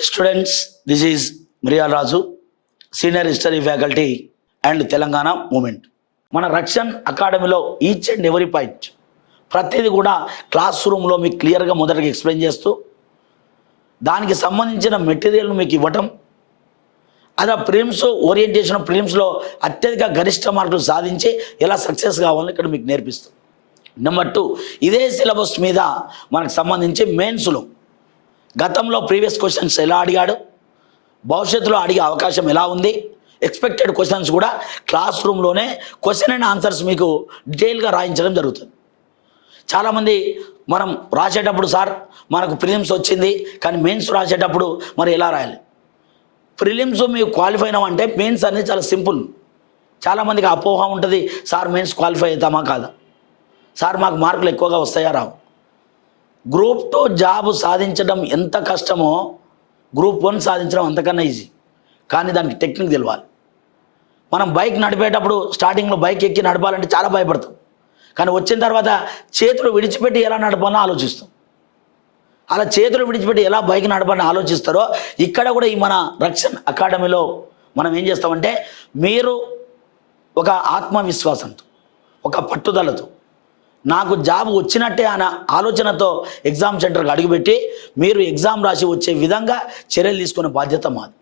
Hi students, this is Mriyal Raju, Senior History Faculty and Telangana Movement. మన రక్షణ్ అకాడమీలో each and every point ప్రతిదీ కూడా class రూమ్లో మీకు క్లియర్గా మొదటగా ఎక్స్ప్లెయిన్ చేస్తూ దానికి సంబంధించిన మెటీరియల్ను మీకు ఇవ్వటం, అలా ప్రిలిమ్స్ ఓరియంటేషన్ ప్రిలిమ్స్లో అత్యధిక గరిష్ట మార్కులు సాధించి ఎలా సక్సెస్ కావాలని ఇక్కడ మీకు నేర్పిస్తాం. నెంబర్ 2, ఇదే సిలబస్ మీద మనకు సంబంధించి మెయిన్స్లో గతంలో ప్రీవియస్ క్వశ్చన్స్ ఎలా అడిగాడు, భవిష్యత్తులో అడిగే అవకాశం ఎలా ఉంది, ఎక్స్పెక్టెడ్ క్వశ్చన్స్ కూడా క్లాస్ రూమ్లోనే క్వశ్చన్ అండ్ ఆన్సర్స్ మీకు డీటెయిల్గా రాయించడం జరుగుతుంది. చాలామంది మనం రాసేటప్పుడు సార్ మనకు ప్రిలిమ్స్ వచ్చింది కానీ మెయిన్స్ రాసేటప్పుడు మరి ఎలా రాయాలి? ప్రిలిమ్స్ మీకు క్వాలిఫై అయినామంటే మెయిన్స్ అనేది చాలా సింపుల్. చాలామందికి అపోహ ఉంటుంది, సార్ మెయిన్స్ క్వాలిఫై అవుతామా కాదా, సార్ మాకు మార్కులు ఎక్కువగా వస్తాయా రావు. గ్రూప్ 2 జాబ్ సాధించడం ఎంత కష్టమో గ్రూప్ 1 సాధించడం అంతకన్నా ఈజీ. కానీ దానికి టెక్నిక్ తెలవాలి. మనం బైక్ నడిపేటప్పుడు స్టార్టింగ్లో బైక్ ఎక్కి నడపాలంటే చాలా భయపడతాం, కానీ వచ్చిన తర్వాత చేతులు విడిచిపెట్టి ఎలా నడపాలని ఆలోచిస్తాం. అలా చేతులు విడిచిపెట్టి ఎలా బైక్ నడపాలని ఆలోచిస్తారో ఇక్కడ కూడా ఈ మన రక్షణ్ అకాడమీలో మనం ఏం చేస్తామంటే, మీరు ఒక ఆత్మవిశ్వాసంతో, ఒక పట్టుదలతో, నాకు జాబ్ వచ్చినట్టే అన్న ఆలోచనతో ఎగ్జామ్ సెంటర్కి అడుగుపెట్టి మీరు ఎగ్జామ్ రాసి వచ్చే విధంగా చర్యలు తీసుకునే బాధ్యత మాది.